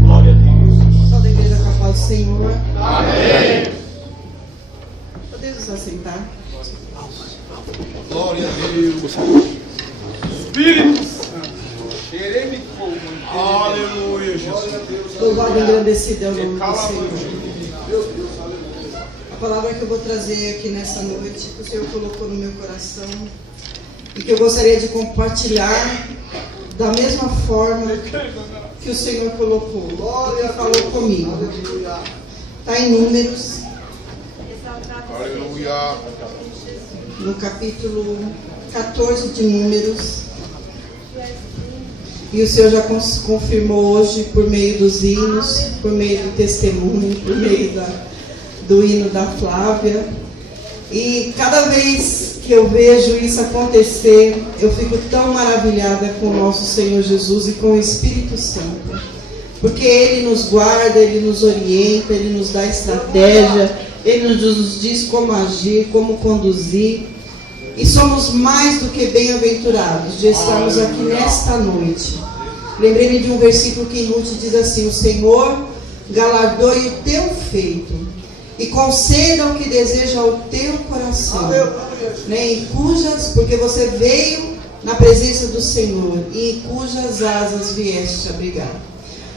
Glória a Deus. Toda a igreja com a paz do Senhor. Amém. Podemos nos assentar. Glória a Deus. Espírito Santo. Aleluia, Jesus. Louvado e engrandecido é o nome do Senhor. A palavra que eu vou trazer aqui nessa noite, que o Senhor colocou no meu coração, e que eu gostaria de compartilhar da mesma forma que o Senhor colocou, que falou comigo. Está em Números, Aleluia. no capítulo 14 de Números. E o Senhor já confirmou hoje por meio dos hinos, por meio do testemunho, por meio do hino da Flávia. E cada vez que eu vejo isso acontecer, eu fico tão maravilhada com o nosso Senhor Jesus e com o Espírito Santo. Porque Ele nos guarda, Ele nos orienta, Ele nos dá estratégia, Ele nos diz como agir, como conduzir. E somos mais do que bem-aventurados de estarmos aqui nesta noite. Lembrei-me de um versículo que em Ruth diz assim: o Senhor galardoe o teu feito e conceda o que deseja ao teu coração. Em cujas, porque você veio na presença do Senhor e em cujas asas vieste abrigar.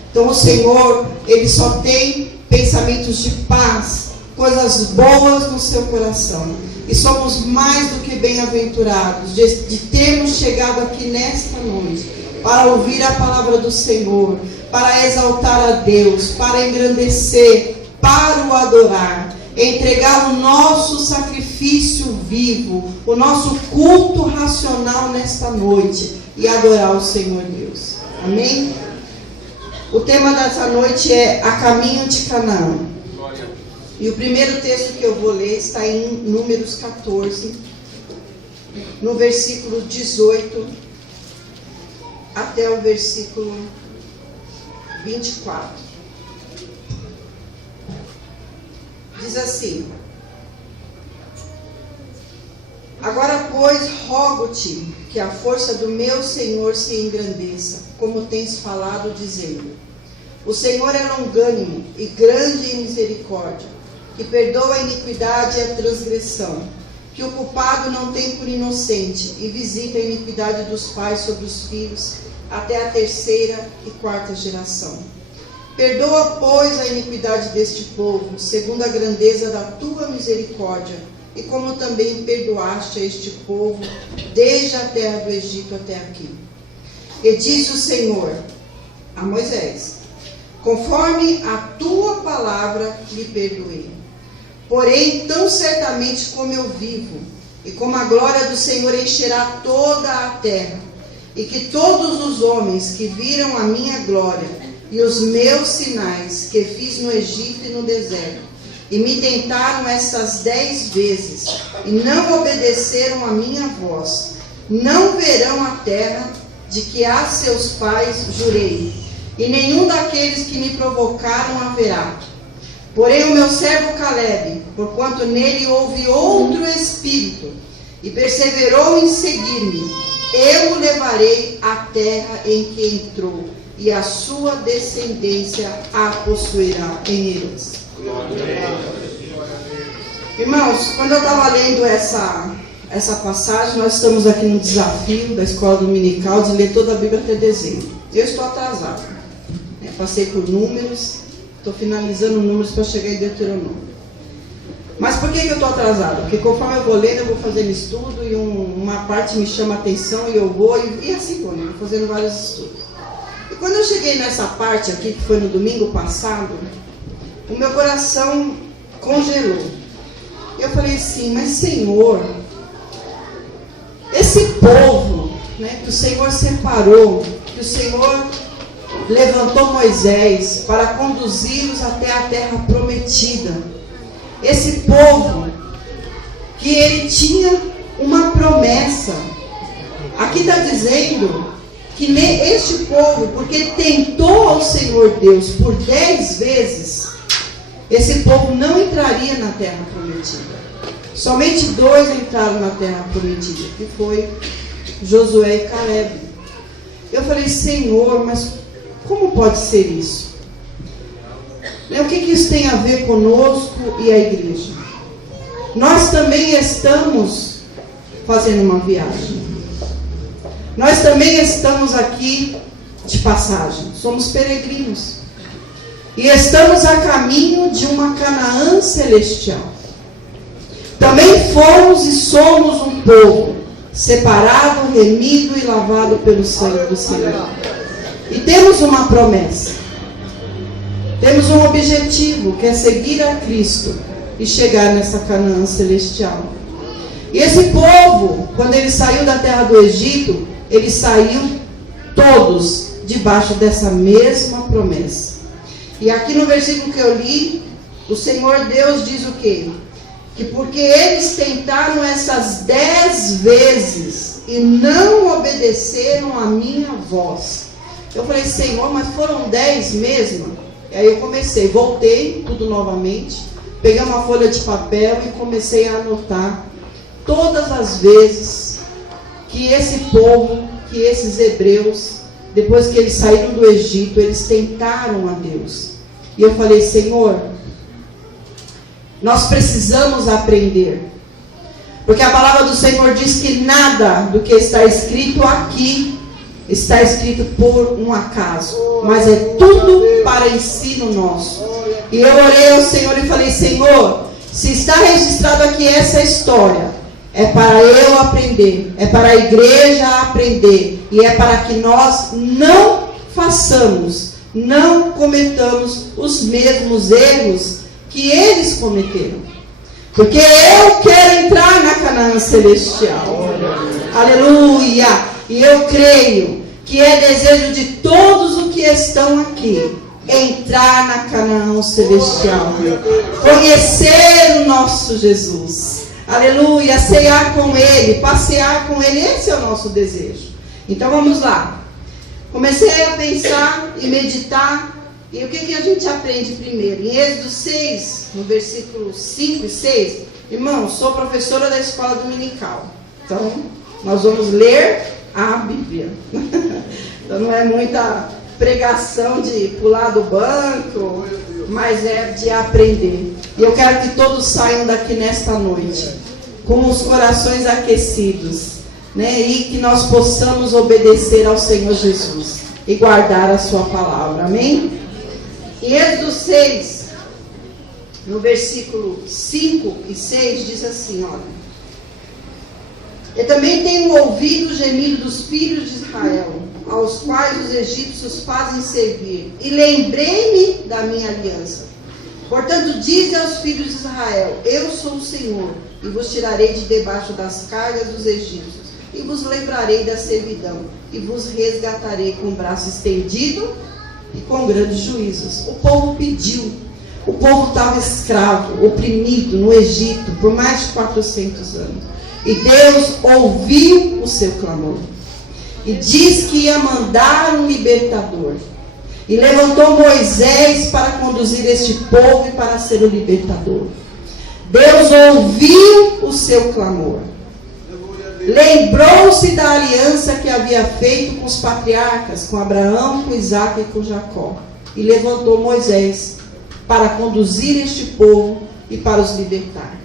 Então o Senhor, Ele só tem pensamentos de paz, coisas boas no seu coração. E somos mais do que bem-aventurados de termos chegado aqui nesta noite para ouvir a palavra do Senhor, para exaltar a Deus, para engrandecer, para o adorar, entregar o nosso sacrifício vivo, o nosso culto racional nesta noite e adorar o Senhor Deus. Amém? O tema dessa noite é A Caminho de Canaã. E o primeiro texto que eu vou ler está em Números 14, no versículo 18 até o versículo 24. Diz assim: Agora, pois, rogo-te que a força do meu Senhor se engrandeça, como tens falado, dizendo: O Senhor é longânimo e grande em misericórdia, que perdoa a iniquidade e a transgressão, que o culpado não tem por inocente, e visita a iniquidade dos pais sobre os filhos, até a 3ª e 4ª geração. Perdoa, pois, a iniquidade deste povo, segundo a grandeza da tua misericórdia, e como também perdoaste a este povo, desde a terra do Egito até aqui. E disse o Senhor a Moisés: Conforme a tua palavra lhe perdoei. Porém, tão certamente como eu vivo, e como a glória do Senhor encherá toda a terra, e que todos os homens que viram a minha glória e os meus sinais que fiz no Egito e no deserto, e me tentaram estas 10 vezes, e não obedeceram a minha voz, não verão a terra de que a seus pais jurei, e nenhum daqueles que me provocaram haverá. Porém o meu servo Caleb, porquanto nele houve outro espírito, e perseverou em seguir-me, eu o levarei à terra em que entrou, e a sua descendência a possuirá em eles. Irmãos, quando eu estava lendo essa passagem, nós estamos aqui no desafio da escola dominical de ler toda a Bíblia até dezembro. Eu estou atrasado. Passei por Números, estou finalizando Números para chegar em Deuteronômio. Mas por que eu estou atrasado? Porque conforme eu vou lendo, eu vou fazendo estudo e uma parte me chama a atenção e eu vou, e assim vou, vou fazendo vários estudos. E quando eu cheguei nessa parte aqui, que foi no domingo passado, o meu coração congelou. Eu falei assim: mas Senhor, esse povo, que o Senhor separou, que o Senhor levantou Moisés para conduzi-los até a terra prometida, esse povo que ele tinha uma promessa, aqui está dizendo que este povo, porque tentou ao Senhor Deus por 10 vezes, esse povo não entraria na terra prometida. Somente 2 entraram na terra prometida, que foi Josué e Caleb. Eu falei, Senhor, mas como pode ser isso? O que isso tem a ver conosco e a igreja? Nós também estamos fazendo uma viagem. Nós também estamos aqui de passagem. Somos peregrinos. E estamos a caminho de uma Canaã celestial. Também fomos e somos um povo, separado, remido e lavado pelo sangue do Senhor. E temos uma promessa. Temos um objetivo, que é seguir a Cristo e chegar nessa Canaã celestial. E esse povo, quando ele saiu da terra do Egito, ele saiu todos debaixo dessa mesma promessa. E aqui no versículo que eu li, o Senhor Deus diz o quê? Que porque eles tentaram essas 10 vezes e não obedeceram a minha voz. Eu falei, Senhor, mas foram 10 mesmo? E aí eu voltei tudo novamente, peguei uma folha de papel e comecei a anotar todas as vezes que esse povo, que esses hebreus, depois que eles saíram do Egito, eles tentaram a Deus. E eu falei, Senhor, nós precisamos aprender. Porque a palavra do Senhor diz que nada do que está escrito aqui está escrito por um acaso, mas é tudo para ensino nosso. E eu orei ao Senhor e falei, Senhor, se está registrado aqui essa história, é para eu aprender, é para a igreja aprender, e é para que nós não façamos, não cometamos os mesmos erros que eles cometeram. Porque eu quero entrar na Canaã celestial. Aleluia! E eu creio que é desejo de todos os que estão aqui entrar na Canaã celestial, conhecer o nosso Jesus. Aleluia! Cear com Ele, passear com Ele, esse é o nosso desejo. Então vamos lá. Comecei a pensar e meditar. E o que a gente aprende primeiro? Em Êxodo 6, no versículo 5 e 6, irmão, sou professora da escola dominical. Então, nós vamos ler a Bíblia. Então, não é muita pregação de pular do banco, mas é de aprender. E eu quero que todos saiam daqui nesta noite, com os corações aquecidos, né? E que nós possamos obedecer ao Senhor Jesus e guardar a sua palavra. Amém? Em Êxodo 6, no versículo 5 e 6, diz assim, olha. Eu também tenho ouvido o gemido dos filhos de Israel, aos quais os egípcios fazem servir, e lembrei-me da minha aliança. Portanto, dize aos filhos de Israel, eu sou o Senhor, e vos tirarei de debaixo das cargas dos egípcios, e vos livrarei da servidão, e vos resgatarei com o braço estendido, e com grandes juízos. O povo pediu. O povo estava escravo, oprimido no Egito por mais de 400 anos. E Deus ouviu o seu clamor. E diz que ia mandar um libertador. E levantou Moisés para conduzir este povo e para ser o libertador. Deus ouviu o seu clamor. Lembrou-se da aliança que havia feito com os patriarcas, com Abraão, com Isaque e com Jacó. E levantou Moisés para conduzir este povo e para os libertar.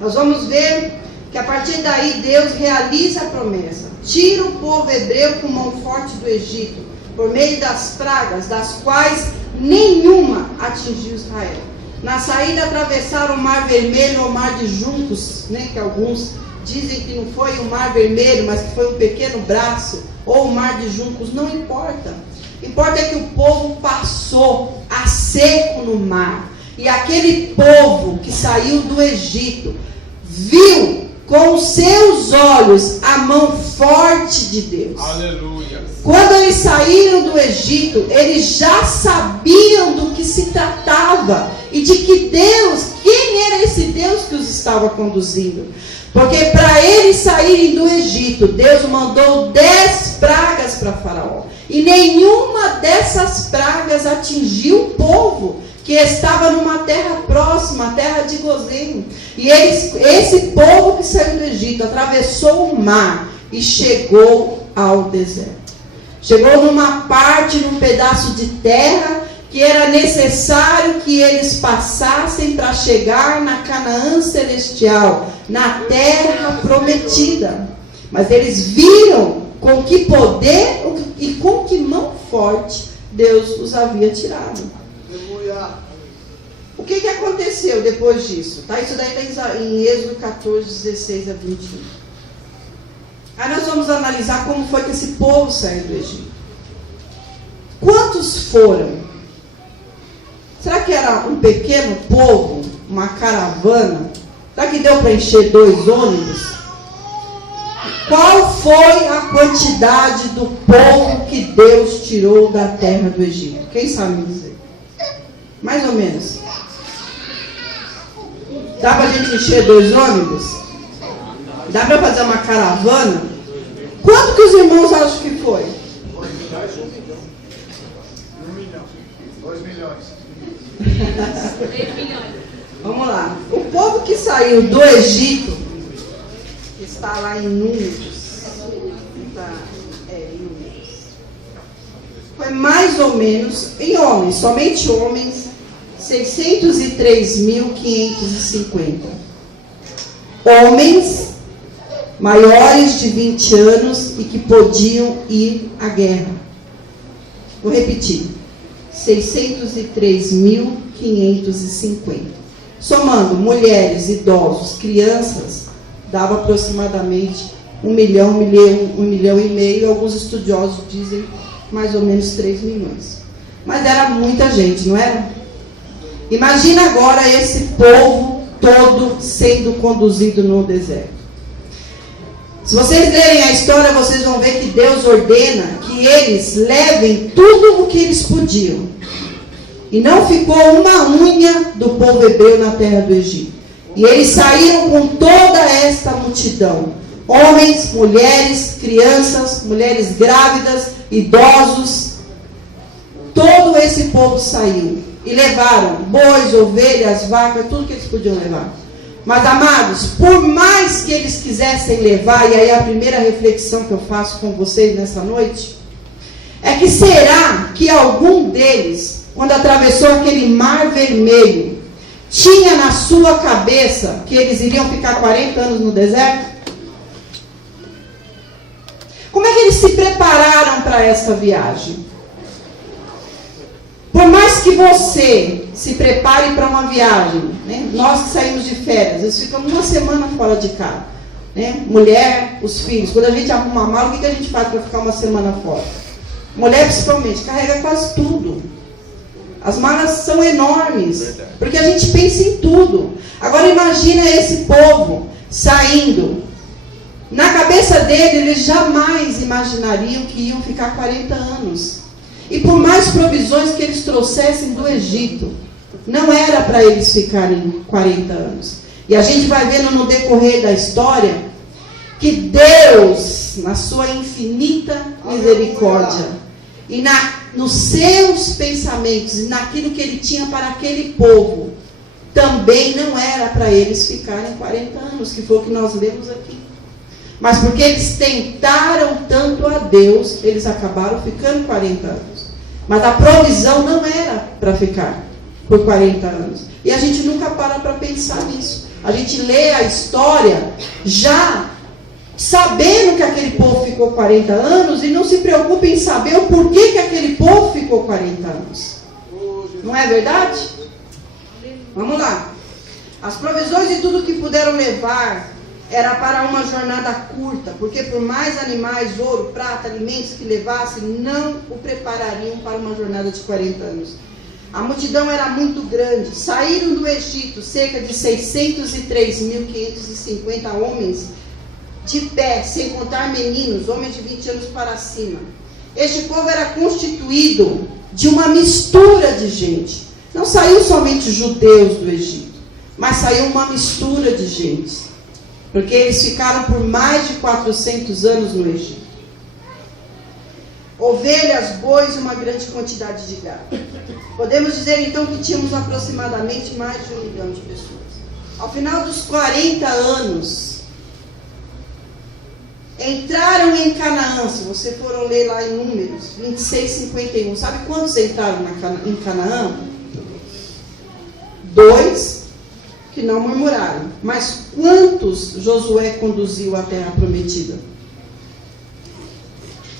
Nós vamos ver que a partir daí Deus realiza a promessa. Tira o povo hebreu com mão forte do Egito, por meio das pragas, das quais nenhuma atingiu Israel. Na saída atravessaram o Mar Vermelho ou o Mar de Juncos, né, que alguns dizem que não foi o Mar Vermelho, mas que foi um pequeno braço, ou o Mar de Juncos, não importa. Importa é que o povo passou a seco no mar. E aquele povo que saiu do Egito, viu com os seus olhos a mão forte de Deus. Aleluia. Quando eles saíram do Egito, eles já sabiam do que se tratava. E de que Deus, quem era esse Deus que os estava conduzindo? Porque para eles saírem do Egito, Deus mandou 10 pragas para Faraó. E nenhuma dessas pragas atingiu o povo que estava numa terra próxima, a terra de Gozém. E esse povo que saiu do Egito atravessou o mar e chegou ao deserto. Chegou numa parte, num pedaço de terra, que era necessário que eles passassem para chegar na Canaã celestial, na terra prometida. Mas eles viram com que poder e com que mão forte Deus os havia tirado. O que aconteceu depois disso? Tá? Isso daí está em Êxodo 14, 16 a 21. Aí nós vamos analisar como foi que esse povo saiu do Egito. Quantos foram? Será que era um pequeno povo? Uma caravana? Será que deu para encher 2 ônibus? Qual foi a quantidade do povo que Deus tirou da terra do Egito? Quem sabe me dizer? Mais ou menos. Dá para a gente encher 2 ônibus? Dá para fazer uma caravana? Quanto que os irmãos acham que foi? 2 milhões. 3 milhões. Vamos lá. O povo que saiu do Egito, que está lá em Números, foi mais ou menos, em homens, somente homens, 603.550. Homens maiores de 20 anos e que podiam ir à guerra. Vou repetir. 603.550. Somando mulheres, idosos, crianças, dava aproximadamente 1 milhão, 1 milhão e meio. Alguns estudiosos dizem mais ou menos 3 milhões. Mas era muita gente, não era? Imagina agora esse povo todo sendo conduzido no deserto. Se vocês lerem a história, vocês vão ver que Deus ordena que eles levem tudo o que eles podiam. E não ficou uma unha do povo hebreu na terra do Egito. E eles saíram com toda esta multidão. Homens, mulheres, crianças, mulheres grávidas, idosos. Todo esse povo saiu. E levaram bois, ovelhas, vacas, tudo que eles podiam levar. Mas, amados, por mais que eles quisessem levar, e aí a primeira reflexão que eu faço com vocês nessa noite, é que será que algum deles, quando atravessou aquele mar vermelho, tinha na sua cabeça que eles iriam ficar 40 anos no deserto? Como é que eles se prepararam para essa viagem? Por mais que você se prepare para uma viagem, né? Nós que saímos de férias, nós ficamos 1 semana fora de casa, né? Mulher, os filhos, quando a gente arruma uma mala, o que a gente faz para ficar 1 semana fora? Mulher principalmente, carrega quase tudo. As malas são enormes, porque a gente pensa em tudo. Agora imagina esse povo saindo. Na cabeça dele, eles jamais imaginariam que iam ficar 40 anos. E por mais provisões que eles trouxessem do Egito, não era para eles ficarem 40 anos. E a gente vai vendo no decorrer da história que Deus, na sua infinita misericórdia, e nos seus pensamentos, e naquilo que Ele tinha para aquele povo, também não era para eles ficarem 40 anos, que foi o que nós lemos aqui. Mas porque eles tentaram tanto a Deus, eles acabaram ficando 40 anos. Mas a provisão não era para ficar por 40 anos. E a gente nunca para pensar nisso. A gente lê a história já sabendo que aquele povo ficou 40 anos e não se preocupa em saber o porquê que aquele povo ficou 40 anos. Não é verdade? Vamos lá. As provisões e tudo que puderam levar era para uma jornada curta, porque por mais animais, ouro, prata, alimentos que levassem, não o preparariam para uma jornada de 40 anos. A multidão era muito grande. Saíram do Egito cerca de 603.550 homens de pé, sem contar meninos, homens de 20 anos para cima. Este povo era constituído de uma mistura de gente. Não saiu somente judeus do Egito, mas saiu uma mistura de gente. Porque eles ficaram por mais de 400 anos no Egito. Ovelhas, bois e uma grande quantidade de gado. Podemos dizer então que tínhamos aproximadamente mais de 1 milhão de pessoas. Ao final dos 40 anos, entraram em Canaã. Se você for ler lá em Números 26, 51, sabe quantos entraram em Canaã? 2 que não murmuraram. Mas quantos Josué conduziu à terra prometida?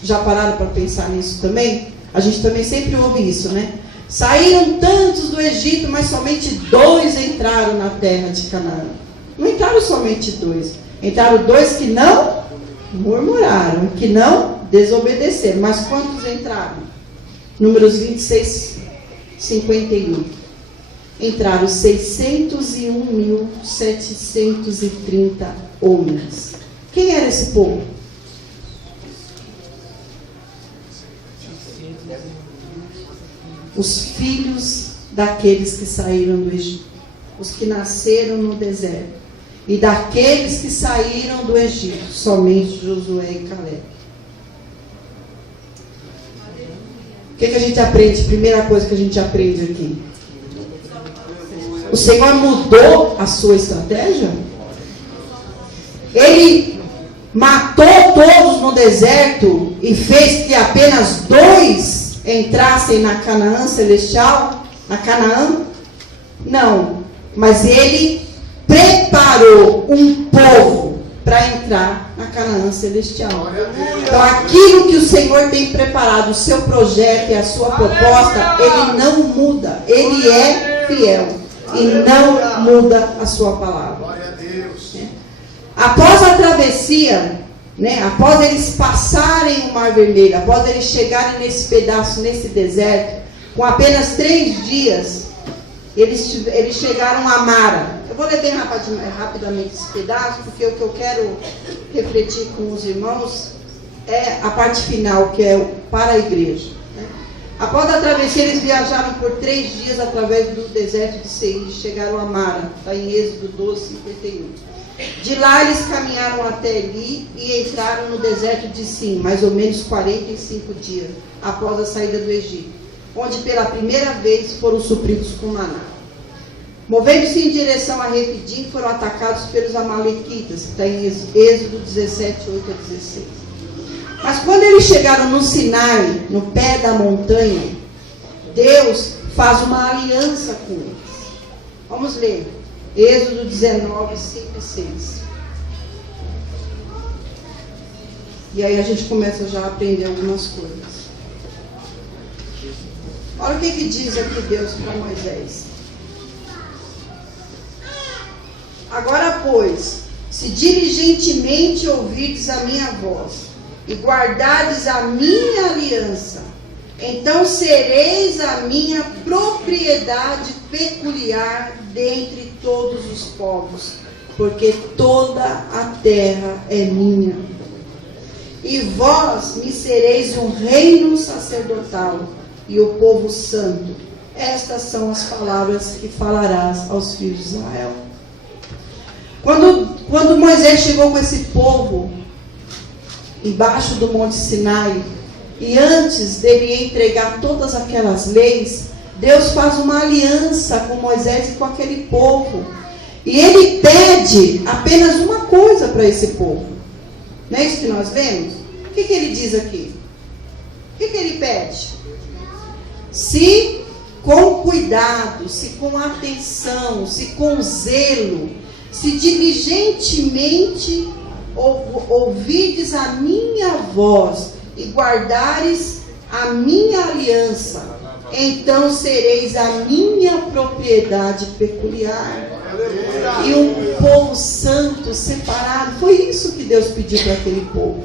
Já pararam para pensar nisso também? A gente também sempre ouve isso, né? Saíram tantos do Egito, mas somente 2 entraram na terra de Canaã. Não entraram somente 2. Entraram 2 que não murmuraram, que não desobedeceram. Mas quantos entraram? Números 26, 51. Entraram 601.730 homens. Quem era esse povo? Os filhos daqueles que saíram do Egito, os que nasceram no deserto, e daqueles que saíram do Egito, somente Josué e Caleb. O que a gente aprende? Primeira coisa que a gente aprende aqui: o Senhor mudou a sua estratégia? Ele matou todos no deserto e fez que apenas 2 entrassem na Canaã celestial? Na Canaã? Não. Mas ele preparou um povo para entrar na Canaã celestial. Então aquilo que o Senhor tem preparado, o seu projeto e a sua proposta, ele não muda. Ele é fiel e não muda a sua palavra. Glória a Deus. Após a travessia, após eles passarem o Mar Vermelho, após eles chegarem nesse pedaço, nesse deserto, com apenas 3 dias, eles chegaram a Mara. Eu vou ler bem rapidamente esse pedaço, porque o que eu quero refletir com os irmãos é a parte final, que é para a igreja. Após a travessia, eles viajaram por 3 dias através do deserto de Seir, chegaram a Mara, está em Êxodo 12, 51. De lá eles caminharam até ali e entraram no deserto de Sim, mais ou menos 45 dias após a saída do Egito, onde pela primeira vez foram supridos com maná. Movendo-se em direção a Refidim, foram atacados pelos amalequitas, que está em Êxodo 17, 8 a 16. Mas quando eles chegaram no Sinai, no pé da montanha, Deus faz uma aliança com eles. Vamos ler. Êxodo 19, 5 e 6. E aí a gente começa já a aprender algumas coisas. Olha o que diz aqui Deus para Moisés. Agora, pois, se diligentemente ouvirdes a minha voz e guardardes a minha aliança, então sereis a minha propriedade peculiar dentre todos os povos, porque toda a terra é minha. E vós me sereis um reino sacerdotal e o povo santo. Estas são as palavras que falarás aos filhos de Israel. Quando Moisés chegou com esse povo embaixo do Monte Sinai, e antes dele entregar todas aquelas leis, Deus faz uma aliança com Moisés e com aquele povo. E ele pede apenas uma coisa para esse povo. Não é isso que nós lemos? O que ele diz aqui? O que ele pede? Se com cuidado, se com atenção, se com zelo, se diligentemente ouvides a minha voz e guardares a minha aliança, então sereis a minha propriedade peculiar e um povo santo, separado. Foi isso que Deus pediu para aquele povo.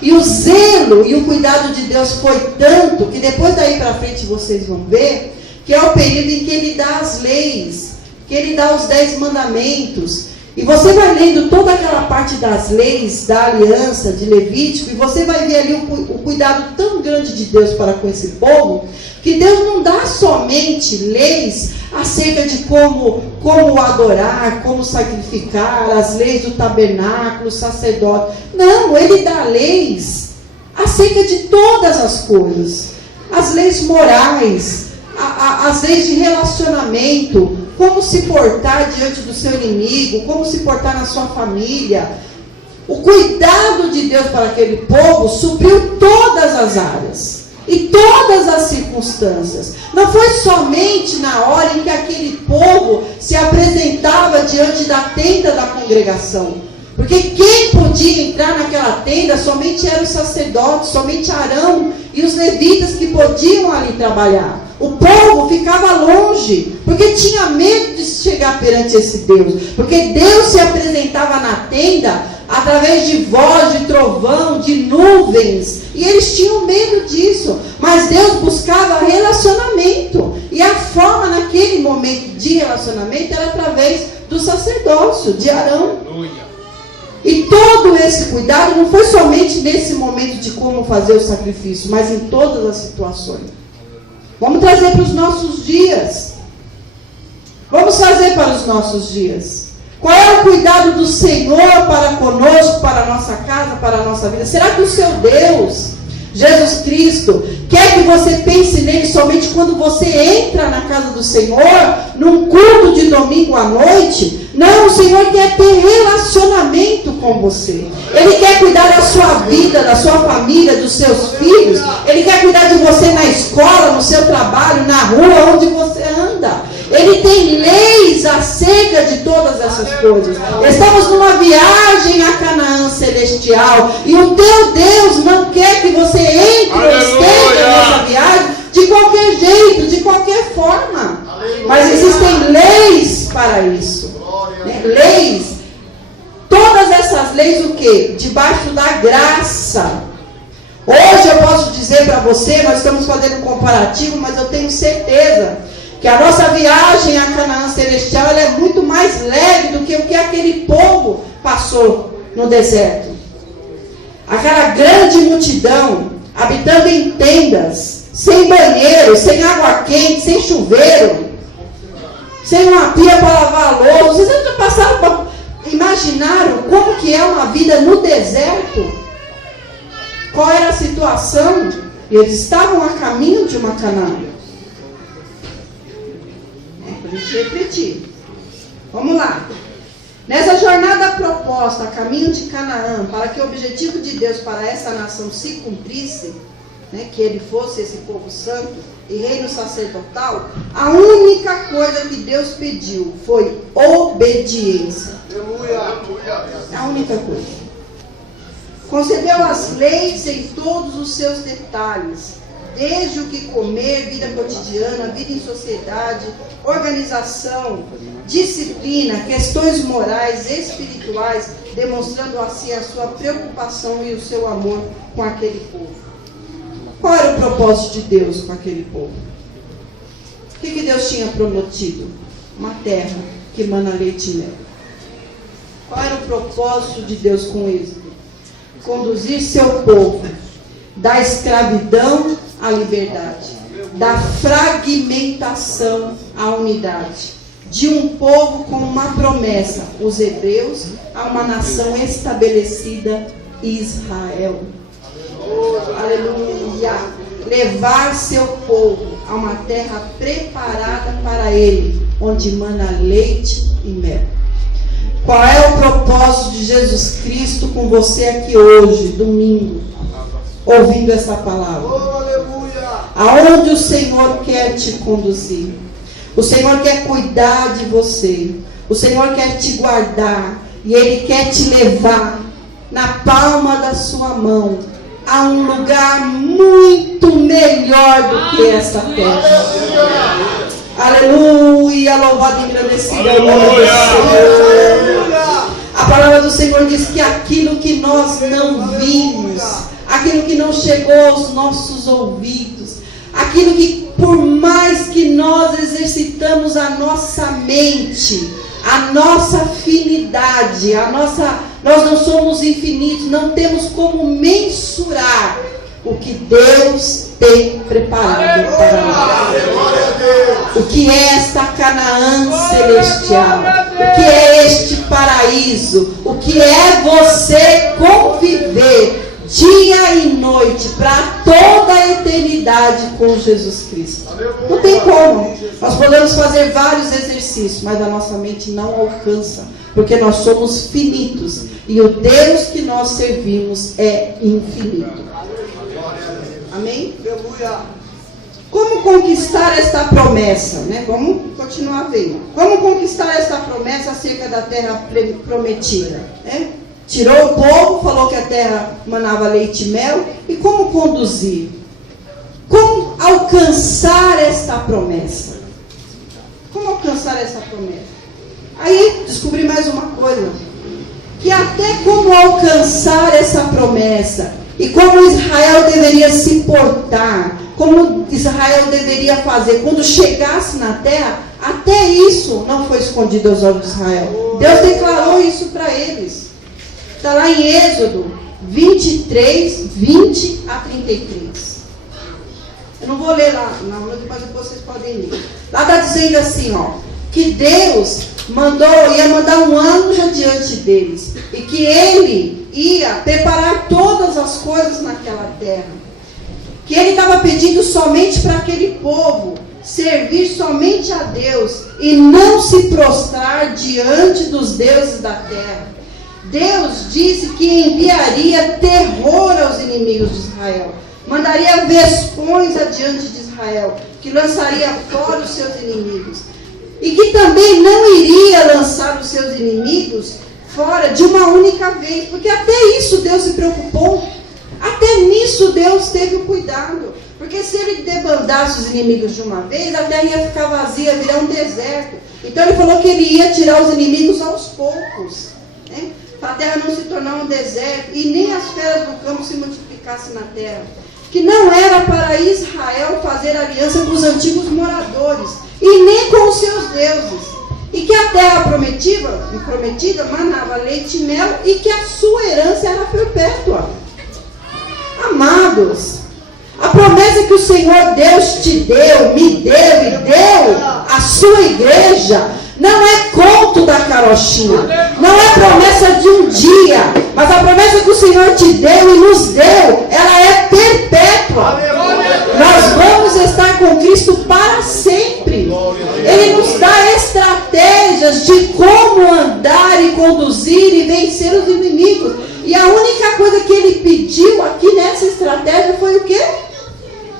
E o zelo e o cuidado de Deus foi tanto, que depois daí para frente vocês vão ver, que é o período em que ele dá as leis, que ele dá os 10 mandamentos. E você vai lendo toda aquela parte das leis, da aliança, de Levítico, e você vai ver ali o cuidado tão grande de Deus para com esse povo, que Deus não dá somente leis acerca de como adorar, como sacrificar, as leis do tabernáculo, o sacerdote. Não, ele dá leis acerca de todas as coisas. As leis morais, as leis de relacionamento, como se portar diante do seu inimigo, como se portar na sua família, O cuidado de Deus para aquele povo supriu todas as áreas e todas as circunstâncias. Não foi somente na hora em que aquele povo se apresentava diante da tenda da congregação. Porque quem podia entrar naquela tenda somente eram os sacerdotes, somente Arão e os levitas que podiam ali trabalhar. O povo ficava longe, porque tinha medo de chegar perante esse Deus. Porque Deus se apresentava na tenda através de voz, de trovão, de nuvens. E eles tinham medo disso. Mas Deus buscava relacionamento. E a forma naquele momento de relacionamento era através do sacerdócio, de Arão. E todo esse cuidado não foi somente nesse momento de como fazer o sacrifício, mas em todas as situações. Vamos trazer para os nossos dias. Vamos trazer para os nossos dias. Qual é o cuidado do Senhor para conosco, para a nossa casa, para a nossa vida? Será que o seu Deus, Jesus Cristo, quer que você pense nele somente quando você entra na casa do Senhor, num culto de domingo à noite? Não, o Senhor quer ter relacionamento com você. Ele quer cuidar da sua vida, da sua família, dos seus filhos. Ele quer cuidar de você na escola, no seu trabalho, na rua, onde você anda. Ele tem leis acerca de todas essas coisas. Estamos numa viagem a Canaã celestial. E o teu Deus não quer que você entre ou esteja nessa viagem de qualquer jeito, de qualquer forma. Mas existem leis para isso. Leis. Todas essas leis o quê? Debaixo da graça. Hoje eu posso dizer para você, nós estamos fazendo um comparativo, mas eu tenho certeza que a nossa viagem a Canaã celestial ela é muito mais leve do que o que aquele povo passou no deserto. Aquela grande multidão, habitando em tendas, sem banheiro, sem água quente, sem chuveiro, sem uma pia para lavar a louça. Vocês já passaram, imaginaram como que é uma vida no deserto? Qual era a situação? Eles estavam a caminho de uma Canaã. Para a gente refletir. Vamos lá. Nessa jornada proposta a caminho de Canaã, para que o objetivo de Deus para essa nação se cumprisse, que ele fosse esse povo santo e reino sacerdotal, a única coisa que Deus pediu foi obediência. A única coisa. Concedeu as leis em todos os seus detalhes, desde o que comer, vida cotidiana, vida em sociedade, organização, disciplina, questões morais, espirituais, demonstrando assim a sua preocupação e o seu amor com aquele povo. Qual era o propósito de Deus com aquele povo? O que Deus tinha prometido? Uma terra que emana leite e mel. Qual era o propósito de Deus com isso? Conduzir seu povo da escravidão à liberdade, da fragmentação à unidade, de um povo com uma promessa, os hebreus, a uma nação estabelecida, Israel. Aleluia! Levar seu povo a uma terra preparada para ele, onde mana leite e mel. Qual é o propósito de Jesus Cristo com você aqui hoje, domingo, ouvindo essa palavra? Aonde o Senhor quer te conduzir? O Senhor quer cuidar de você. O Senhor quer te guardar. E Ele quer te levar na palma da sua mão a um lugar muito melhor do que esta terra. Aleluia, louvado e engrandecido é o nome do Senhor. A palavra do Senhor diz que aquilo que nós não vimos, aquilo que não chegou aos nossos ouvidos, aquilo que por mais que nós exercitamos a nossa mente, a nossa afinidade, nós não somos infinitos, não temos como mensurar o que Deus tem preparado para nós. O que é esta Canaã celestial? O que é este paraíso? O que é você conviver dia e noite para toda a eternidade com Jesus Cristo? Não tem como. Nós podemos fazer vários exercícios, mas a nossa mente não alcança porque nós somos finitos. E o Deus que nós servimos é infinito. Amém? Como conquistar esta promessa? Né? Vamos continuar vendo. Como conquistar esta promessa acerca da terra prometida? Né? Tirou o povo, falou que a terra manava leite e mel. E como conduzir? Como alcançar esta promessa? Como alcançar essa promessa? Aí descobri mais uma coisa. Que até como alcançar essa promessa e como Israel deveria se portar, como Israel deveria fazer quando chegasse na terra, até isso não foi escondido aos olhos de Israel. Deus declarou isso para eles. Está lá em Êxodo 23, 20 a 33. Eu não vou ler lá, não, mas depois vocês podem ler. Lá está dizendo assim, ó, que Deus ia mandar um anjo adiante deles, e que ele ia preparar todas as coisas naquela terra, que ele estava pedindo somente para aquele povo servir somente a Deus e não se prostrar diante dos deuses da terra. Deus disse que enviaria terror aos inimigos de Israel, mandaria vespões adiante de Israel, que lançaria fora os seus inimigos. E que também não iria lançar os seus inimigos fora de uma única vez. Porque até isso Deus se preocupou. Até nisso Deus teve o cuidado. Porque se ele debandasse os inimigos de uma vez, a terra ia ficar vazia, virar um deserto. Então ele falou que ele ia tirar os inimigos aos poucos. Né? Para a terra não se tornar um deserto. E nem as feras do campo se multiplicassem na terra. Que não era para Israel fazer aliança com os antigos moradores. E nem com os seus deuses. E que a terra prometida manava leite e mel, e que a sua herança era perpétua. Amados, a promessa que o Senhor Deus te deu, me deu e deu à sua igreja, não é conto da carochinha, não é promessa de um dia, mas a promessa que o Senhor te deu e nos deu, ela é perpétua. Nós vamos estar com Cristo para sempre. Ele nos dá estratégias de como andar e conduzir e vencer os inimigos. E a única coisa que ele pediu aqui nessa estratégia foi o quê?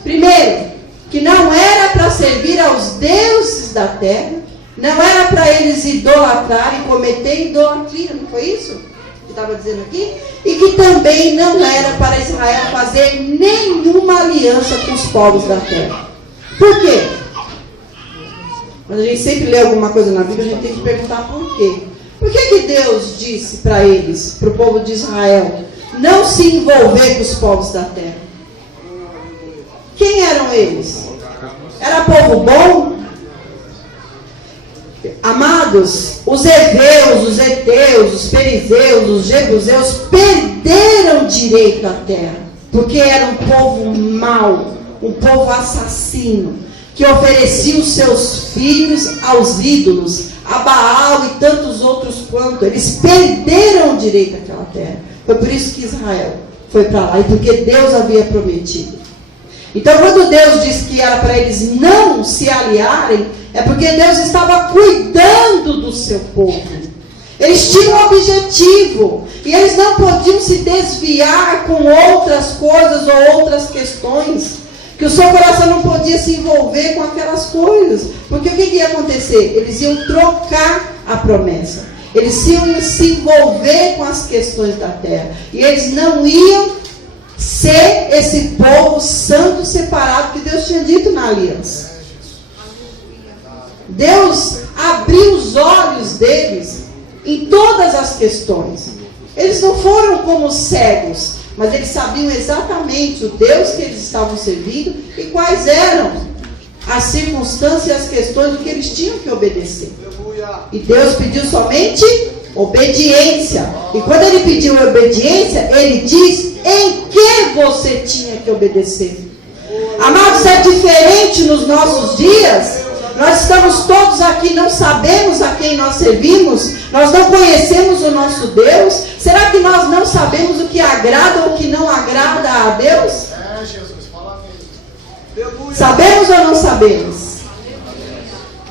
Primeiro, que não era para servir aos deuses da terra, não era para eles idolatrarem, cometer idolatria, não foi isso que estava dizendo aqui? E que também não era para Israel fazer nenhuma aliança com os povos da terra. Por quê? Quando a gente sempre lê alguma coisa na Bíblia, a gente tem que perguntar por quê. Por que Deus disse para eles, para o povo de Israel, não se envolver com os povos da terra? Quem eram eles? Era povo bom? Amados, os heveus, os heteus, os perizeus, os jebuseus perderam direito à terra, porque era um povo mau, um povo assassino, que oferecia os seus filhos aos ídolos, a Baal e tantos outros quanto. Eles perderam direito àquela terra. Foi por isso que Israel foi para lá, e porque Deus havia prometido. Então, quando Deus disse que era para eles não se aliarem, é porque Deus estava cuidando do seu povo. Eles tinham um objetivo, e eles não podiam se desviar com outras coisas ou outras questões, que o seu coração não podia se envolver com aquelas coisas, porque o que ia acontecer? Eles iam trocar a promessa, eles iam se envolver com as questões da terra, e eles não iam ser esse povo santo separado que Deus tinha dito na aliança. Deus abriu os olhos deles em todas as questões. Eles não foram como cegos, mas eles sabiam exatamente o Deus que eles estavam servindo e quais eram as circunstâncias e as questões do que eles tinham que obedecer. E Deus pediu somente obediência. E quando ele pediu obediência, ele diz em que você tinha que obedecer. Amados, é diferente nos nossos dias. Nós estamos todos aqui, não sabemos a quem nós servimos, nós não conhecemos o nosso Deus. Será que nós não sabemos o que agrada ou o que não agrada a Deus? Jesus, fala mesmo. Sabemos ou não sabemos?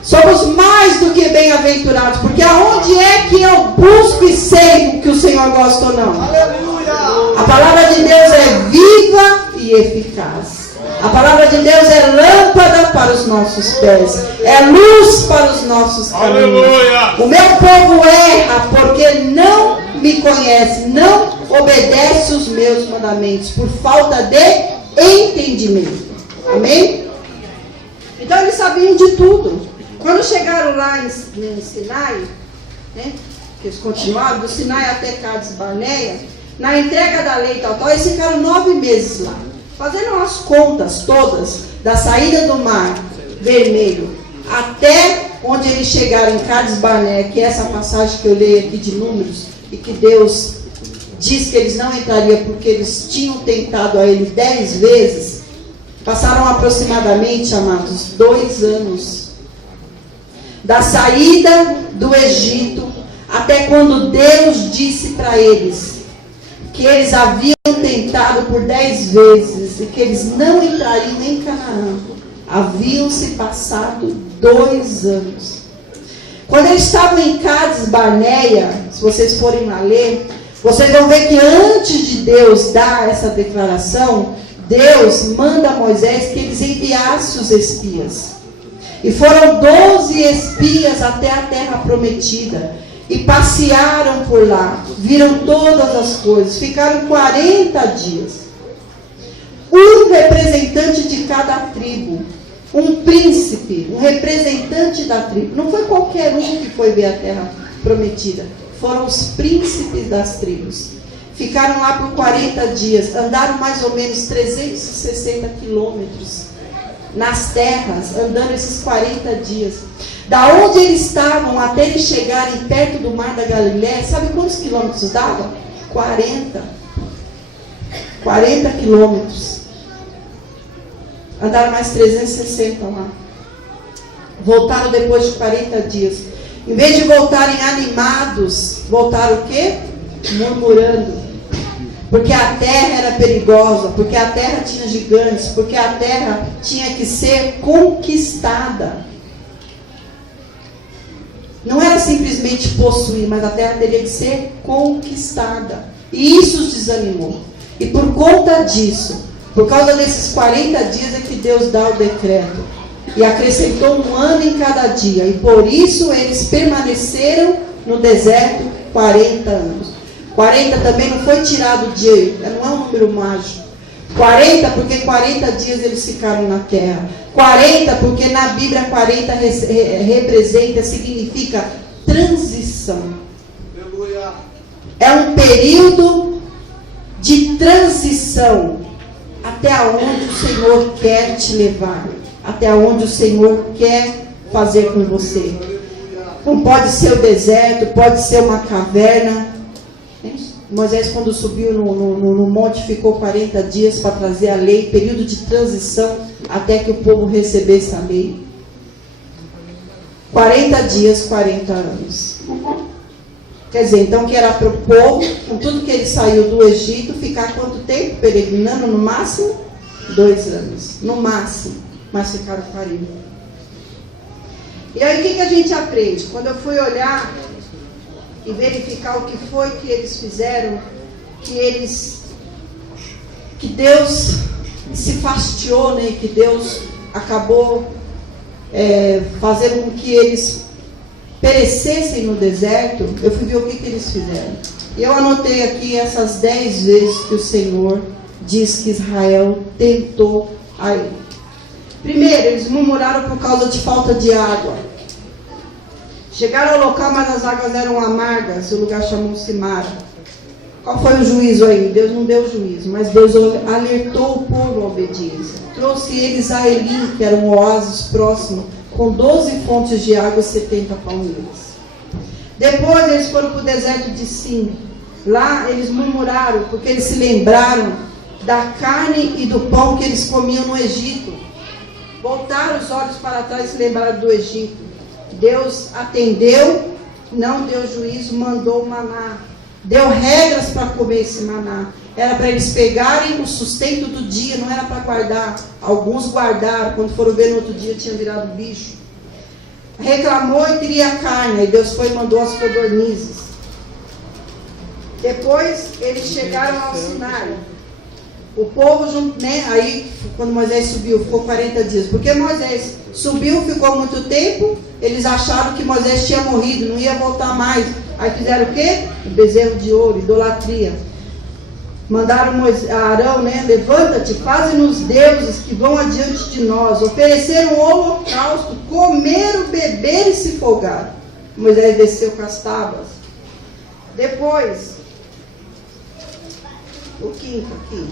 Somos mais mais do que bem-aventurados, porque aonde é que eu busco e sei que o Senhor gosta ou não? Aleluia! A palavra de Deus é viva e eficaz. A palavra de Deus é lâmpada para os nossos pés, é luz para os nossos caminhos. Aleluia! O meu povo erra porque não me conhece, não obedece os meus mandamentos, por falta de entendimento. Amém? Então eles sabiam de tudo. Quando chegaram lá em Sinai, né, que eles continuaram, do Sinai até Cades Barneia, na entrega da lei tal, eles ficaram 9 meses lá, fazendo as contas todas, da saída do Mar Vermelho, até onde eles chegaram em Cades Barneia, que é essa passagem que eu leio aqui de Números, e que Deus diz que eles não entrariam porque eles tinham tentado a ele 10 vezes, passaram aproximadamente, amados, 2 anos. Da saída do Egito até quando Deus disse para eles que eles haviam tentado por 10 vezes e que eles não entrariam em Canaã. Haviam se passado 2 anos. Quando eles estavam em Cades Barneia, se vocês forem lá ler, vocês vão ver que antes de Deus dar essa declaração, Deus manda a Moisés que eles enviassem os espias. E foram 12 espias até a terra prometida. E passearam por lá. Viram todas as coisas. Ficaram 40 dias. Um representante de cada tribo. Um príncipe. Um representante da tribo. Não foi qualquer um que foi ver a terra prometida. Foram os príncipes das tribos. Ficaram lá por 40 dias. Andaram mais ou menos 360 quilômetros. Nas terras, andando esses 40 dias. Da onde eles estavam até eles chegarem perto do mar da Galileia, sabe quantos quilômetros dava? 40 quilômetros. Andaram mais 360 lá. Voltaram depois de 40 dias. Em vez de voltarem animados, voltaram o quê? Murmurando. Porque a terra era perigosa, porque a terra tinha gigantes, porque a terra tinha que ser conquistada. Não era simplesmente possuir, mas a terra teria que ser conquistada. E isso os desanimou. E por conta disso, por causa desses 40 dias é que Deus dá o decreto. E acrescentou 1 ano em cada dia. E por isso eles permaneceram no deserto 40 anos. 40 também não foi tirado de, não é um número mágico. 40 porque 40 dias eles ficaram na terra. 40 porque na Bíblia 40 representa, significa transição. É um período de transição até onde o Senhor quer te levar. Até onde o Senhor quer fazer com você. Não pode ser o deserto, pode ser uma caverna. Moisés, quando subiu no monte, ficou 40 dias para trazer a lei, período de transição, até que o povo recebesse a lei. 40 dias, 40 anos. Quer dizer, então que era para o povo, com tudo que ele saiu do Egito, ficar quanto tempo peregrinando? No máximo 2 anos. No máximo. Mas ficaram 40. E aí o que a gente aprende? Quando eu fui olhar e verificar o que foi que eles fizeram, que Deus se fastiou, né? Que Deus acabou fazendo com que eles perecessem no deserto. Eu fui ver o que eles fizeram. E eu anotei aqui essas 10 vezes que o Senhor diz que Israel tentou a ele. Primeiro, eles murmuraram por causa de falta de água. Chegaram ao local, mas as águas eram amargas, o lugar chamou-se Mara. Qual foi o juízo aí? Deus não deu juízo, mas Deus alertou o povo à obediência. Trouxe eles a Elim, que era um oásis próximo, com 12 fontes de água e 70 palmeiras. Depois eles foram para o deserto de Sim. Lá eles murmuraram, porque eles se lembraram da carne e do pão que eles comiam no Egito. Voltaram os olhos para trás e se lembraram do Egito. Deus atendeu, não deu juízo, mandou maná. Deu regras para comer esse maná. Era para eles pegarem o sustento do dia, não era para guardar. Alguns guardaram, quando foram ver no outro dia tinha virado bicho. reclamou e queria carne, aí Deus foi e mandou as codornizes. Depois eles chegaram ao Sinai. O povo, né, aí quando Moisés subiu, ficou 40 dias. Porque Moisés subiu, ficou muito tempo, eles acharam que Moisés tinha morrido, não ia voltar mais. Aí fizeram o quê? O bezerro de ouro, idolatria. Mandaram Arão, né, levanta-te, faze-nos deuses que vão adiante de nós. Ofereceram o holocausto, comeram, beberam e se folgaram. Moisés desceu com as tábuas. Depois, o quinto aqui.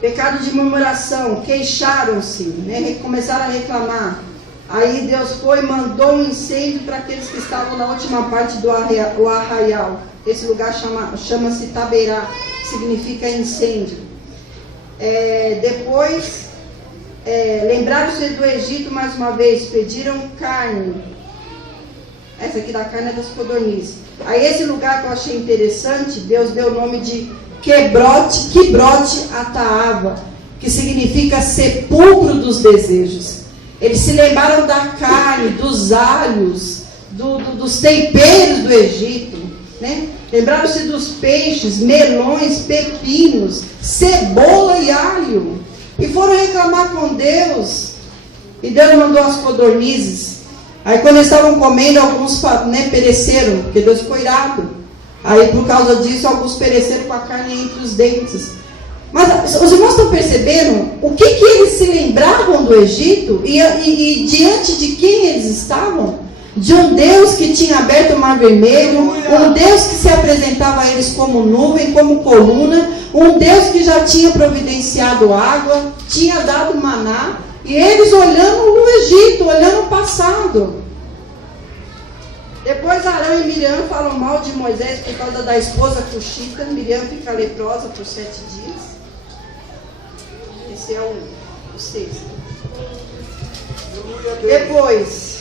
Pecado de murmuração, queixaram-se, né, começaram a reclamar. Aí Deus foi e mandou um incêndio para aqueles que estavam na última parte do arraial. Esse lugar chama-se Taberá, que significa incêndio. Depois, lembraram-se do Egito mais uma vez, pediram carne. Essa aqui da carne é das codornizes. Aí esse lugar que eu achei interessante, Deus deu o nome de Kibrote Ataava, que significa sepulcro dos desejos. Eles se lembraram da carne, dos alhos, dos temperos do Egito, né? Lembraram-se dos peixes, melões, pepinos, cebola e alho. E foram reclamar com Deus. E Deus mandou as codornizes. Aí quando eles estavam comendo, alguns, né, pereceram, porque Deus ficou irado. Aí por causa disso, alguns pereceram com a carne entre os dentes. Mas os irmãos estão percebendo o que eles se lembravam do Egito e diante de quem eles estavam? De um Deus que tinha aberto o Mar Vermelho, um Deus que se apresentava a eles como nuvem, como coluna, um Deus que já tinha providenciado água, tinha dado maná, e eles olhando o Egito, olhando o passado. Depois Arão e Miriam falam mal de Moisés por causa da esposa Cuxita. Miriam fica leprosa por 7 dias. Esse é o sexto. Depois,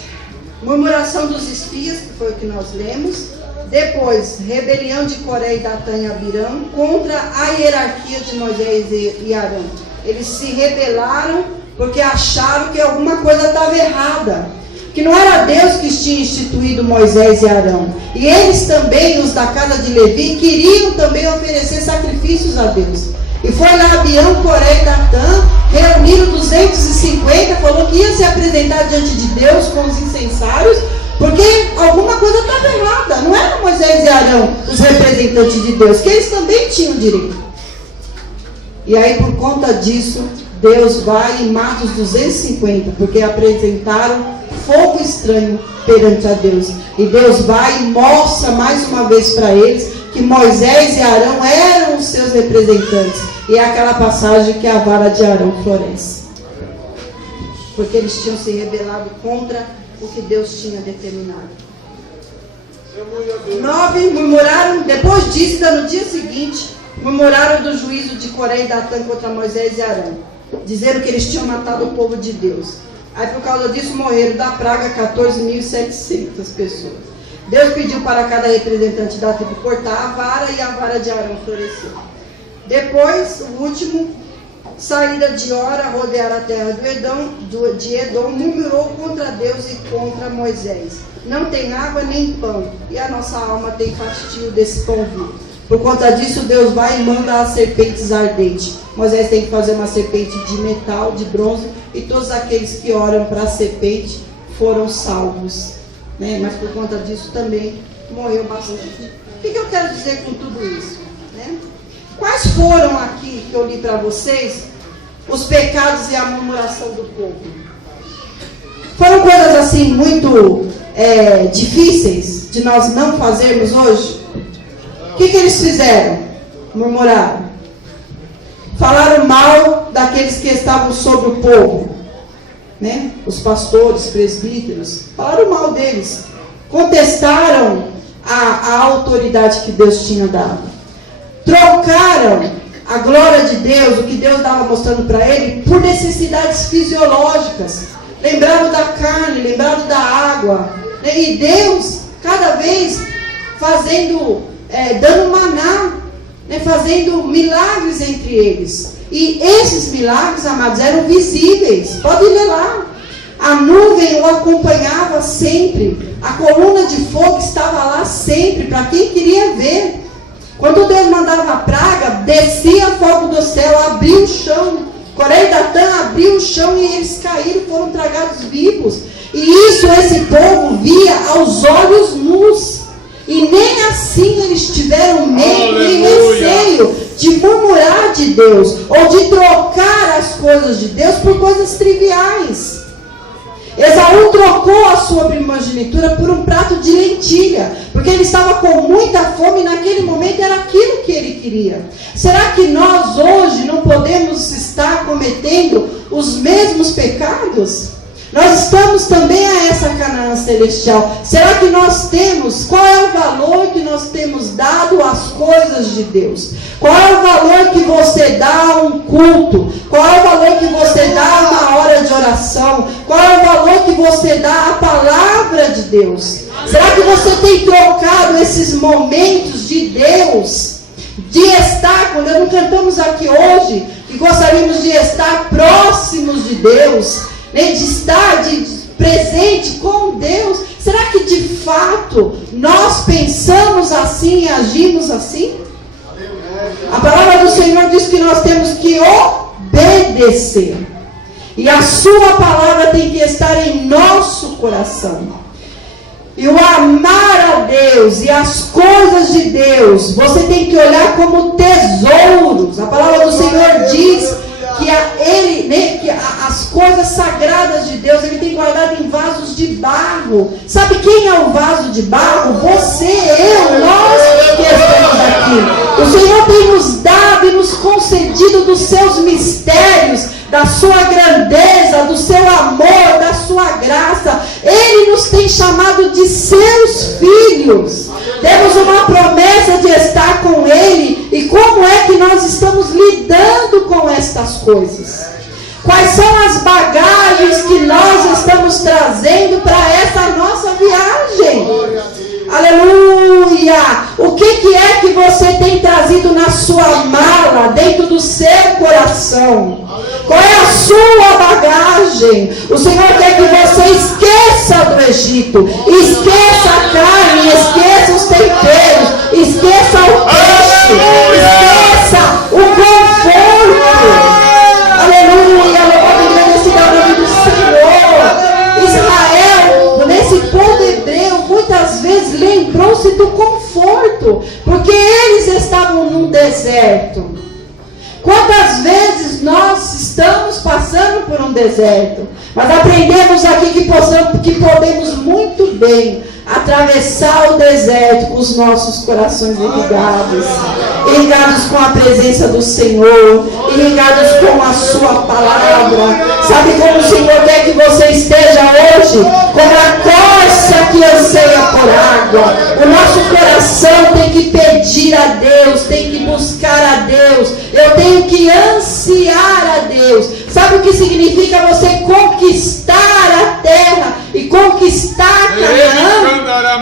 murmuração dos espias, que foi o que nós lemos. Depois, rebelião de Coré e Datã e Abirão contra a hierarquia de Moisés e Arão. Eles se rebelaram porque acharam que alguma coisa estava errada. Que não era Deus que tinha instituído Moisés e Arão. E eles também, os da casa de Levi, queriam também oferecer sacrifícios a Deus. E foi lá Abião, Coré e Datã, reuniram 250, falou que ia se apresentar diante de Deus com os incensários, porque alguma coisa estava errada. Não eram Moisés e Arão os representantes de Deus, que eles também tinham direito. E aí, por conta disso, Deus vai e mata os 250, porque apresentaram fogo estranho perante a Deus. E Deus vai e mostra mais uma vez para eles que Moisés e Arão eram os seus representantes. E é aquela passagem que a vara de Arão floresce. Porque eles tinham se rebelado contra o que Deus tinha determinado. 9, murmuraram, depois disso, no dia seguinte, murmuraram do juízo de Coré e Datã contra Moisés e Arão, dizendo que eles tinham matado o povo de Deus. Aí por causa disso morreram da praga 14.700 pessoas. Deus pediu para cada representante da tribo cortar a vara, e a vara de Arão floresceu. Depois, o último, saída de Ora, rodear a terra de Edom, murmurou contra Deus e contra Moisés. Não tem água nem pão, e a nossa alma tem fastio desse pão vivo. Por conta disso, Deus vai e manda as serpentes ardentes. Moisés tem que fazer uma serpente de metal, de bronze, e todos aqueles que oram para a serpente foram salvos, né? Mas por conta disso também morreu bastante. O que eu quero dizer com tudo isso, né? Quais foram aqui que eu li para vocês os pecados e a murmuração do povo? Foram coisas assim muito difíceis de nós não fazermos hoje? O que eles fizeram? Murmuraram. Falaram mal daqueles que estavam sobre o povo, né? Os pastores, presbíteros, falaram mal deles. Contestaram a autoridade que Deus tinha dado. Trocaram a glória de Deus, o que Deus estava mostrando para ele, por necessidades fisiológicas. Lembraram da carne, lembraram da água, né? E Deus, cada vez dando maná, né? Fazendo milagres entre eles. E esses milagres, amados, eram visíveis. Pode ler lá. A nuvem o acompanhava sempre. A coluna de fogo estava lá sempre, para quem queria ver. Quando Deus mandava a praga, descia fogo do céu, abria o chão. Coré e Datã abriu o chão e eles caíram, foram tragados vivos. E isso esse povo via aos olhos nus. E nem assim eles tiveram medo e receio de murmurar de Deus, ou de trocar as coisas de Deus por coisas triviais. Esaú trocou a sua primogenitura por um prato de lentilha, porque ele estava com muita fome e naquele momento era aquilo que ele queria. Será que nós hoje não podemos estar cometendo os mesmos pecados? Nós estamos também a essa Canaã celestial. Será que nós temos, qual é o valor que nós temos dado às coisas de Deus? Qual é o valor que você dá a um culto? Qual é o valor que você dá a uma hora de oração? Qual é o valor que você dá à palavra de Deus? Será que você tem trocado esses momentos de Deus? De estar, quando não cantamos aqui hoje, que gostaríamos de estar próximos de Deus, de estar presente com Deus. Será que de fato nós pensamos assim e agimos assim? A palavra do Senhor diz que nós temos que obedecer. E a sua palavra tem que estar em nosso coração. E o amar a Deus e as coisas de Deus, você tem que olhar como tesouros. A palavra do Senhor diz que as coisas sagradas de Deus, Ele tem guardado em vasos de barro. Sabe quem é o vaso de barro? Você, eu, nós que estamos aqui. O Senhor tem nos dado e nos concedido dos seus mistérios, da sua grandeza, do seu amor, da sua graça. Ele nos tem chamado de seus filhos. Temos uma promessa de estar com Ele. E como é que nós estamos lidando com estas coisas? Quais são as bagagens que nós estamos trazendo para essa nossa viagem? Aleluia! O que é que você tem trazido na sua mala, dentro do seu coração? Qual é a sua bagagem? O Senhor quer que você esqueça do Egito, esqueça a carne, esqueça os temperos, esqueça o peixe, esqueça o conforto. Aleluia! Louvado e bendecido é o nome do Senhor. Israel, nesse povo hebreu, muitas vezes lembrou-se do conforto, porque eles estavam num deserto. Quantas vezes nós estamos passando por um deserto, mas aprendemos aqui que podemos muito bem atravessar o deserto com os nossos corações irrigados com a presença do Senhor, irrigados com a sua palavra. Sabe como o Senhor quer que você esteja hoje? Como a corça que anseia por água. O nosso coração tem que pedir a Deus, tem que buscar a Deus. Eu tenho que ansiar a Deus. Sabe o que significa você conquistar a terra e conquistar Canaã?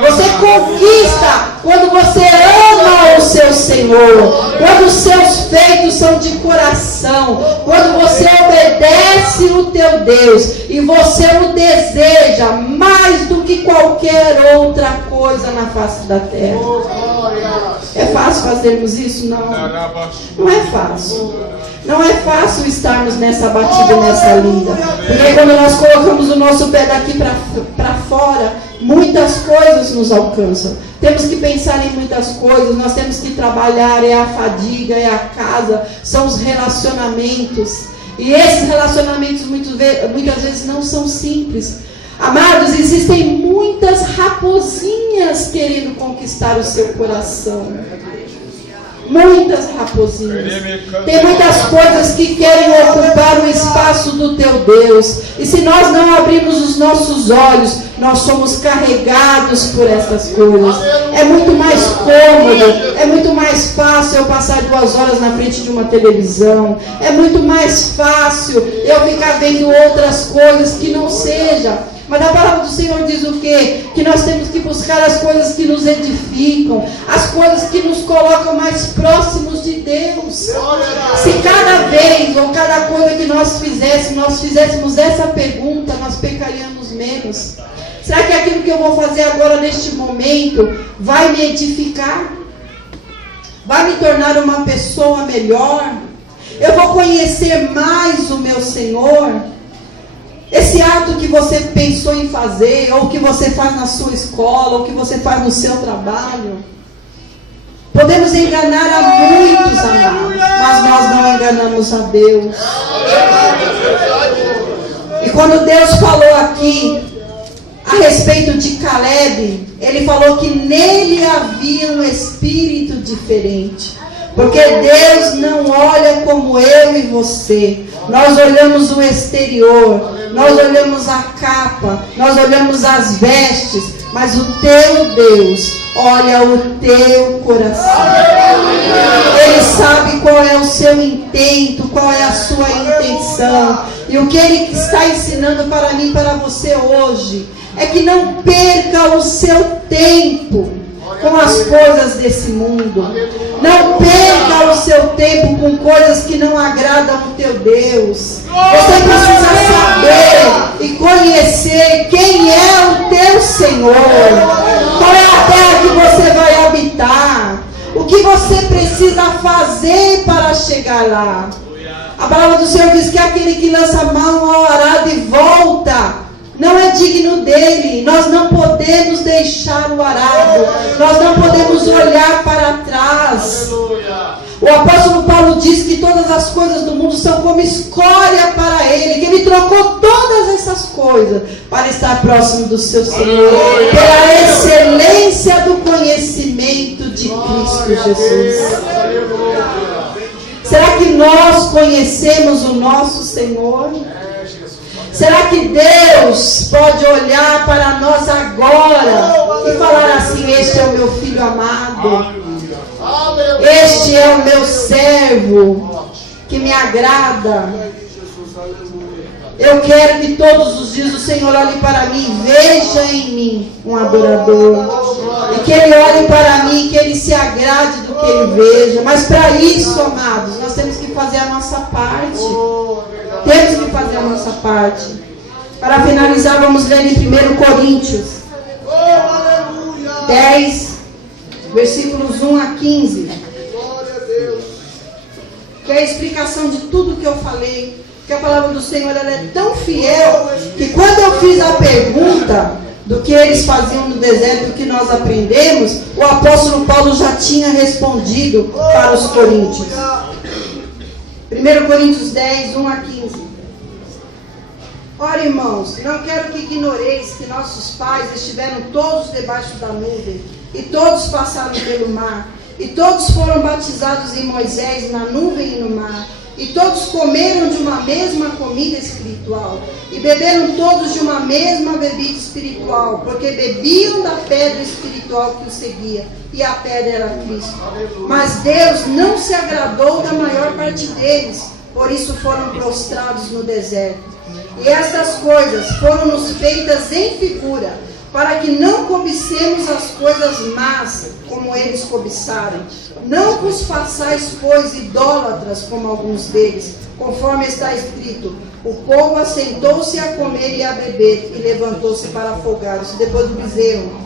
Você conquista quando você ama o seu Senhor, quando os seus feitos são de coração, quando você obedece o teu Deus e você o deseja mais do que qualquer outra coisa na face da terra. É fácil fazermos isso? Não. Não é fácil. Não é fácil estarmos nessa batida, nessa linda. Porque quando nós colocamos o nosso pé daqui para fora, muitas coisas nos alcançam. Temos que pensar em muitas coisas. Nós temos que trabalhar. É a fadiga, é a casa, são os relacionamentos. E esses relacionamentos muitas vezes não são simples. Amados, existem muitas raposinhas querendo conquistar o seu coração. Muitas raposinhas. Tem muitas coisas que querem ocupar o espaço do teu Deus. E se nós não abrirmos os nossos olhos, nós somos carregados por essas coisas. É muito mais cômodo, é muito mais fácil eu passar 2 horas na frente de uma televisão. É muito mais fácil eu ficar vendo outras coisas que não seja. Mas a palavra do Senhor diz o quê? Que nós temos que buscar as coisas que nos edificam, as coisas que nos colocam mais próximos de Deus. Se cada vez ou cada coisa que nós fizéssemos essa pergunta, nós pecaríamos menos. Será que aquilo que eu vou fazer agora neste momento vai me edificar? Vai me tornar uma pessoa melhor? Eu vou conhecer mais o meu Senhor? Esse ato que você pensou em fazer, ou que você faz na sua escola, ou que você faz no seu trabalho, podemos enganar a muitos, amados, mas nós não enganamos a Deus. E quando Deus falou aqui a respeito de Caleb, ele falou que nele havia um espírito diferente. Porque Deus não olha como eu e você. Nós olhamos o exterior, nós olhamos a capa, nós olhamos as vestes, mas o teu Deus olha o teu coração. Ele sabe qual é o seu intento, qual é a sua intenção. E o que Ele está ensinando para mim e para você hoje é que não perca o seu tempo com as coisas desse mundo. Não perca o seu tempo com coisas que não agradam o teu Deus. Você precisa saber e conhecer quem é o teu Senhor. Qual é a terra que você vai habitar. O que você precisa fazer para chegar lá. A palavra do Senhor diz que aquele que lança a mão ao arado e volta não é digno dele. Nós não podemos deixar o arado. Nós não podemos olhar para trás. O apóstolo Paulo diz que todas as coisas do mundo são como escória para ele. Que ele trocou todas essas coisas para estar próximo do seu Senhor. Pela excelência do conhecimento de Cristo Jesus. Será que nós conhecemos o nosso Senhor? Será que Deus pode olhar para nós agora e falar assim: este é o meu filho amado, este é o meu servo que me agrada? Eu quero que todos os dias o Senhor olhe para mim e veja em mim um adorador. E que Ele olhe para mim, que Ele se agrade do que Ele veja. Mas para isso, amados, nós temos que fazer a nossa parte. Temos que fazer a nossa parte. Para finalizar, vamos ler em 1 Coríntios 10, versículos 1 a 15. Que é a explicação de tudo que eu falei. Que a palavra do Senhor ela é tão fiel que quando eu fiz a pergunta do que eles faziam no deserto, o que nós aprendemos, o apóstolo Paulo já tinha respondido para os coríntios. 1 Coríntios 10, 1 a 15. Ora, irmãos, não quero que ignoreis que nossos pais estiveram todos debaixo da nuvem, e todos passaram pelo mar, e todos foram batizados em Moisés na nuvem e no mar, e todos comeram de uma mesma comida espiritual, e beberam todos de uma mesma bebida espiritual, porque bebiam da pedra espiritual que os seguia, e a pedra era Cristo. Mas Deus não se agradou da maior parte deles, por isso foram prostrados no deserto. E estas coisas foram-nos feitas em figura, para que não cobicemos as coisas más, como eles cobiçaram. Não vos façais, pois, idólatras, como alguns deles, conforme está escrito: o povo assentou-se a comer e a beber, e levantou-se para afogar-se, depois do bezerro.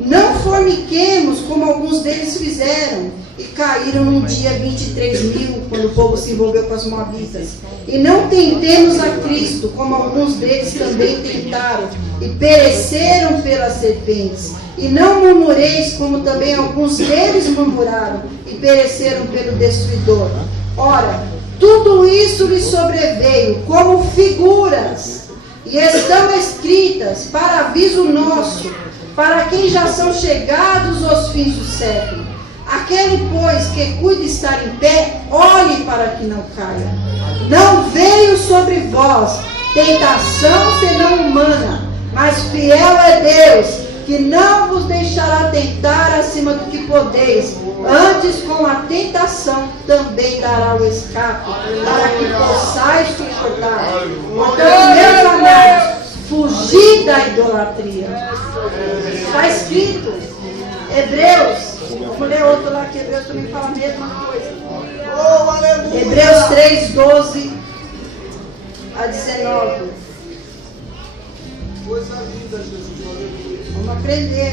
Não forniquemos, como alguns deles fizeram, e caíram num dia 23.000, quando o povo se envolveu com as moabitas. E não tentemos a Cristo, como alguns deles também tentaram, e pereceram pelas serpentes. E não murmureis, como também alguns deles murmuraram, e pereceram pelo destruidor. Ora, tudo isso lhes sobreveio como figuras, e estão escritas para aviso nosso, para quem já são chegados os fins do século. Aquele, pois, que cuide estar em pé, olhe para que não caia. Não veio sobre vós tentação senão humana, mas fiel é Deus, que não vos deixará tentar acima do que podeis. Antes, com a tentação, também dará o escape, para que possais suportar. Portanto, meus amados, fugir da idolatria. Está escrito, Hebreus. Vamos ler outro lá, que Hebreus também fala a mesma coisa. Oh, aleluia. Hebreus 3, 12 a 19. Coisa linda, Jesus. Aleluia. Vamos aprender.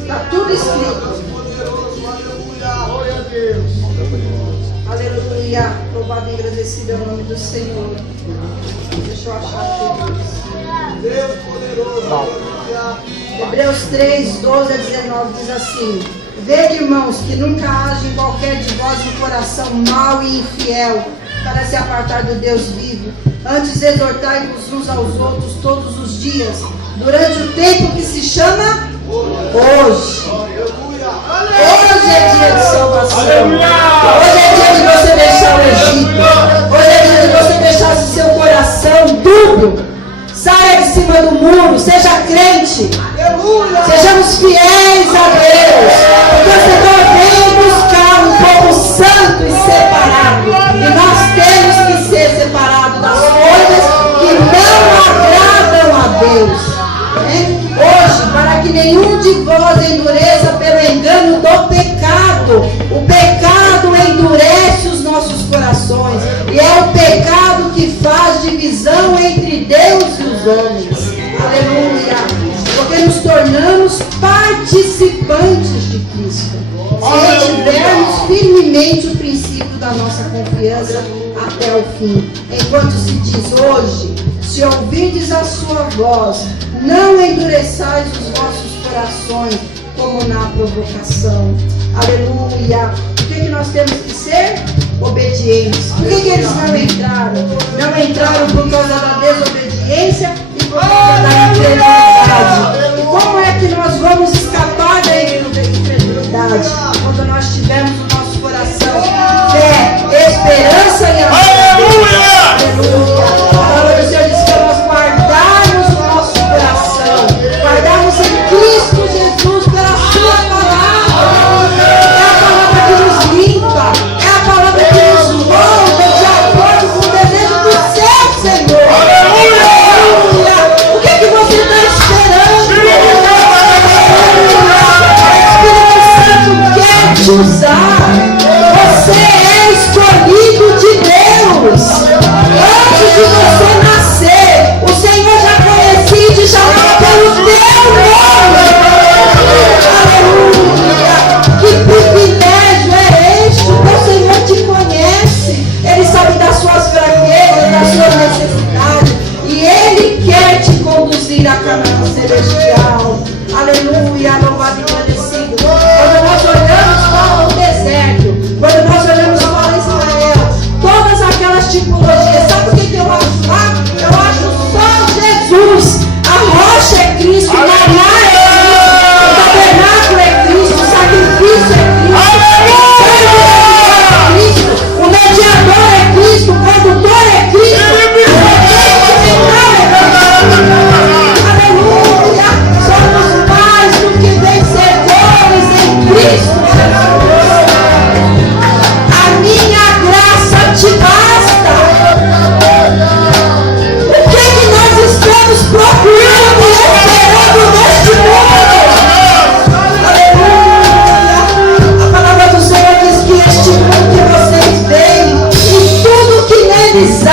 Está tudo escrito. Poderoso, aleluia. Glória a Deus. Aleluia. Louvado e agradecido é o nome do Senhor. Deixa eu achar aqui. Deus poderoso, aleluia. Hebreus 3, 12 a 19 diz assim: Vede, irmãos, que nunca haja em qualquer de vós um coração mau e infiel para se apartar do Deus vivo. Antes exortai-vos uns aos outros todos os dias, durante o tempo que se chama hoje. Hoje é dia de salvação. Hoje é dia de você deixar o Egito. Hoje é dia de você deixar o seu coração duro. Saia de cima do muro, seja crente. Sejamos fiéis a Deus. Porque o Senhor vem buscar um povo santo e separado. E nós temos que ser separados das coisas que não agradam a Deus. Hoje, para que nenhum de vós endureça pelo engano do pecado. O pecado endurece os nossos corações. E é o pecado que faz divisão entre Deus e os homens. Aleluia. Porque nos tornamos participantes de Cristo. Se retivermos firmemente o princípio da nossa confiança até o fim. Enquanto se diz hoje, se ouvirdes a sua voz, não endureçais os vossos corações, como na provocação. Aleluia. O que nós temos que ser? Obedientes. Por que eles não entraram? Não entraram por causa da desobediência e por causa da incredulidade. E como é que nós vamos escapar da incredulidade? Quando nós tivermos o nosso coração fé, esperança e amor. Aleluia! Aleluia. A palavra do Senhor diz que nós guardarmos o nosso coração, guardarmos em Cristo Jesus pela sua palavra. É a palavra que nos limpa, é a palavra que nos molda de acordo com o desejo do seu Senhor. Aleluia! O que é que você está esperando? O Espírito Santo quer te usar. Você é escolhido de Deus. Antes de você nascer, o Senhor já conhecia e te chamava pelo teu nome. Aleluia! Que privilégio é este? O Senhor te conhece. Ele sabe das suas fraquezas, das suas necessidades. E Ele quer te conduzir a Canaã celestial. Aleluia! Louvado e agradecido. Quando nós olhamos para o deserto, quando nós olhamos para Israel, todas aquelas tipologias, sabe o que eu acho lá? Eu acho só Jesus. A rocha é Cristo, o maná é Cristo, o tabernáculo é Cristo, o sacrifício é Cristo, o mediador é Cristo, o condutor é Cristo, o regente final é Cristo. Aleluia! Somos mais do que vencedores em Cristo Jesus. A minha graça te basta. O que nós estamos procurando e esperando neste mundo? Aleluia! A palavra do Senhor diz que este mundo que vocês veem e tudo que neles há